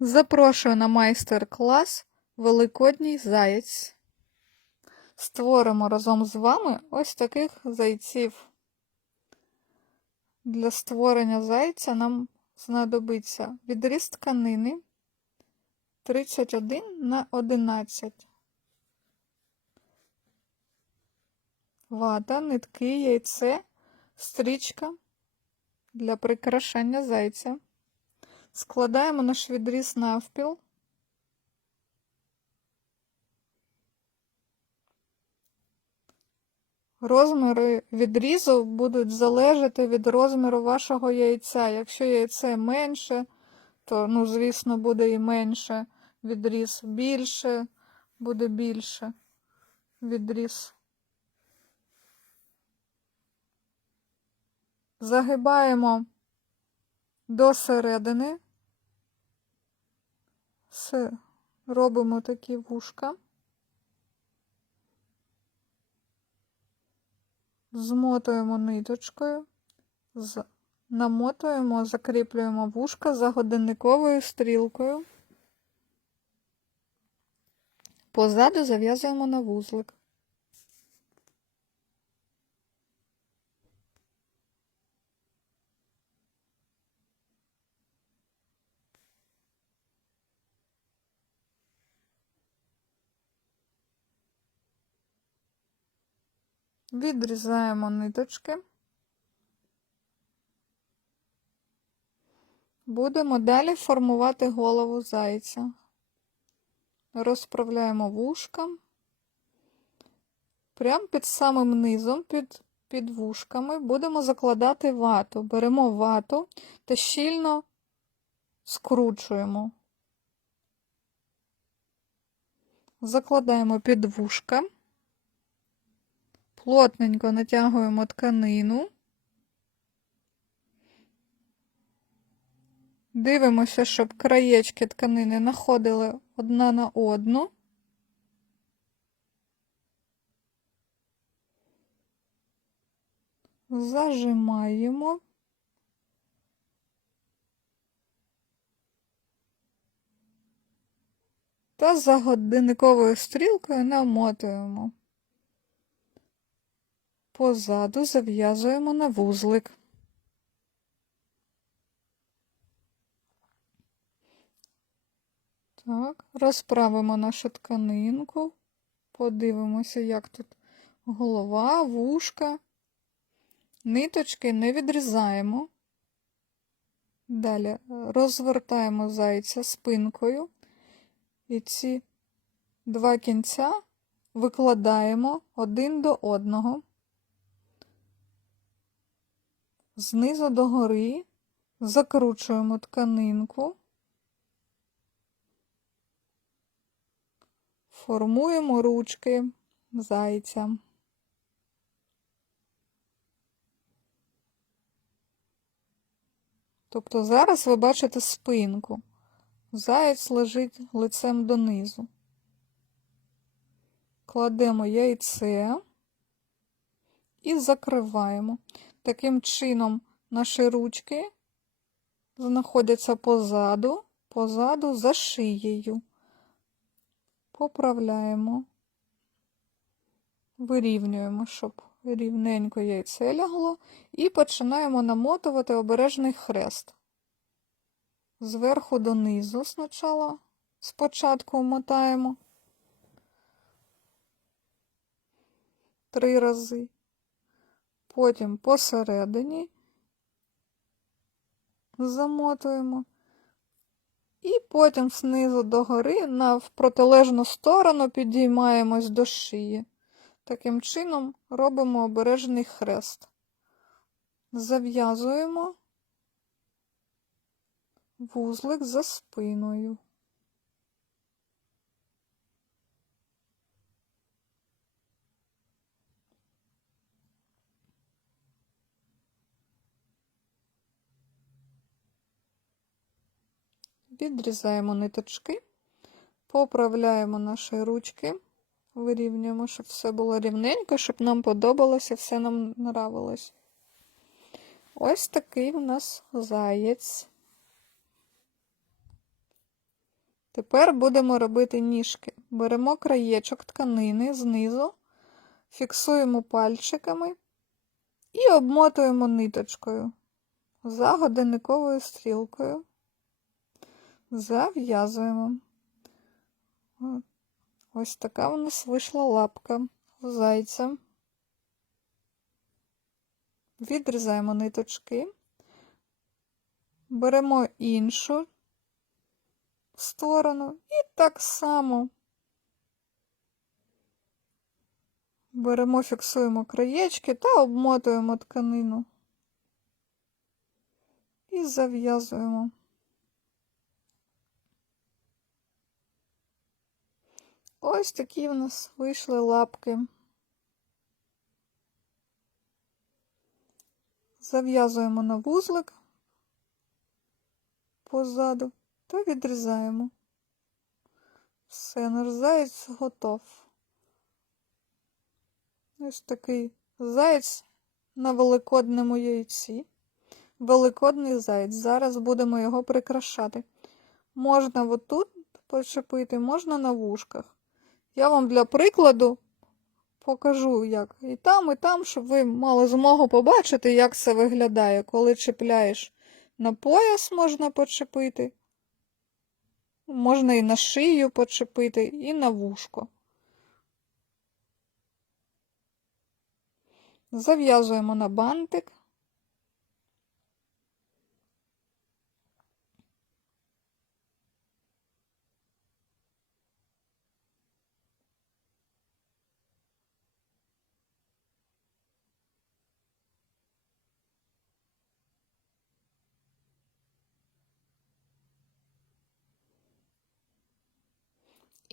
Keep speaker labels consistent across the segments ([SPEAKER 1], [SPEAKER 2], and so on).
[SPEAKER 1] Запрошую на майстер-клас Великодній заєць. Створимо разом з вами ось таких зайців. Для створення зайця нам знадобиться відріз тканини 31 на 11. Вата, нитки, яйце, стрічка для прикрашання зайця. Складаємо наш відріз навпіл. Розміри відрізу будуть залежати від розміру вашого яйця. Якщо яйце менше, то, ну, звісно, буде і менше відріз. Більше буде більше відріз. Загибаємо до середини. Все. Робимо такі вушка. Змотуємо ниточкою, намотуємо, закріплюємо вушка за годинниковою стрілкою. Позаду зав'язуємо на вузлик. Відрізаємо ниточки. Будемо далі формувати голову зайця. Розправляємо вушка. Прямо під самим низом, під, під вушками, будемо закладати вату. Беремо вату та щільно скручуємо. Закладаємо під вушка. Плотненько натягуємо тканину. Дивимося, щоб краєчки тканини находили одна на одну. Зажимаємо. Та за годинниковою стрілкою намотуємо. Позаду зав'язуємо на вузлик. Так, розправимо нашу тканинку, подивимося, як тут голова, вушка. Ниточки не відрізаємо. Далі розвертаємо зайця спинкою і ці два кінця викладаємо один до одного. Знизу до гори закручуємо тканинку, формуємо ручки зайця. Тобто зараз ви бачите спинку. Заєць лежить лицем донизу. Кладемо яйце і закриваємо. Таким чином наші ручки знаходяться позаду, позаду за шиєю. Поправляємо, вирівнюємо, щоб рівненько яйце лягло, і починаємо намотувати обережний хрест. Зверху донизу спочатку, спочатку мотаємо три рази потім посередині замотуємо, і потім знизу догори на протилежну сторону підіймаємось до шиї. Таким чином робимо обережний хрест. Зав'язуємо вузлик за спиною. Відрізаємо ниточки, поправляємо наші ручки, вирівнюємо, щоб все було рівненько, щоб нам подобалося, все нам нравилось. Ось такий у нас заєць. Тепер будемо робити ніжки. Беремо краєчок тканини знизу, фіксуємо пальчиками і обмотуємо ниточкою за годинниковою стрілкою. Зав'язуємо. Ось така у нас вийшла лапка зайця. Відрізаємо ниточки, беремо іншу сторону і так само беремо, фіксуємо краєчки та обмотуємо тканину і зав'язуємо. Ось такі в нас вийшли лапки. Зав'язуємо на вузлик позаду та відрізаємо. Все, наш заєць готов. Ось такий заєць на великодному яйці. Великодний заєць. Зараз будемо його прикрашати. Можна отут почепити, можна на вушках. Я вам для прикладу покажу, як і там, і там, щоб ви мали змогу побачити, як це виглядає. Коли чіпляєш на пояс, можна почепити. Можна і на шию почепити, і на вушко. Зав'язуємо на бантик.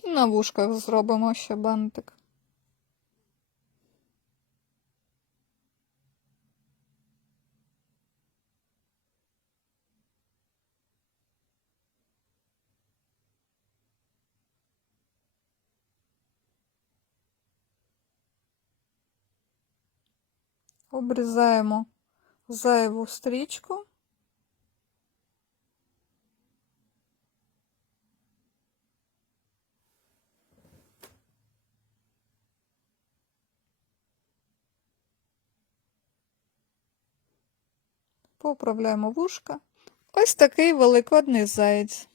[SPEAKER 1] І на вушках зробимо ще бантик. Обрізаємо зайву стрічку. Поправляємо вушка. Ось такий великодний заєць.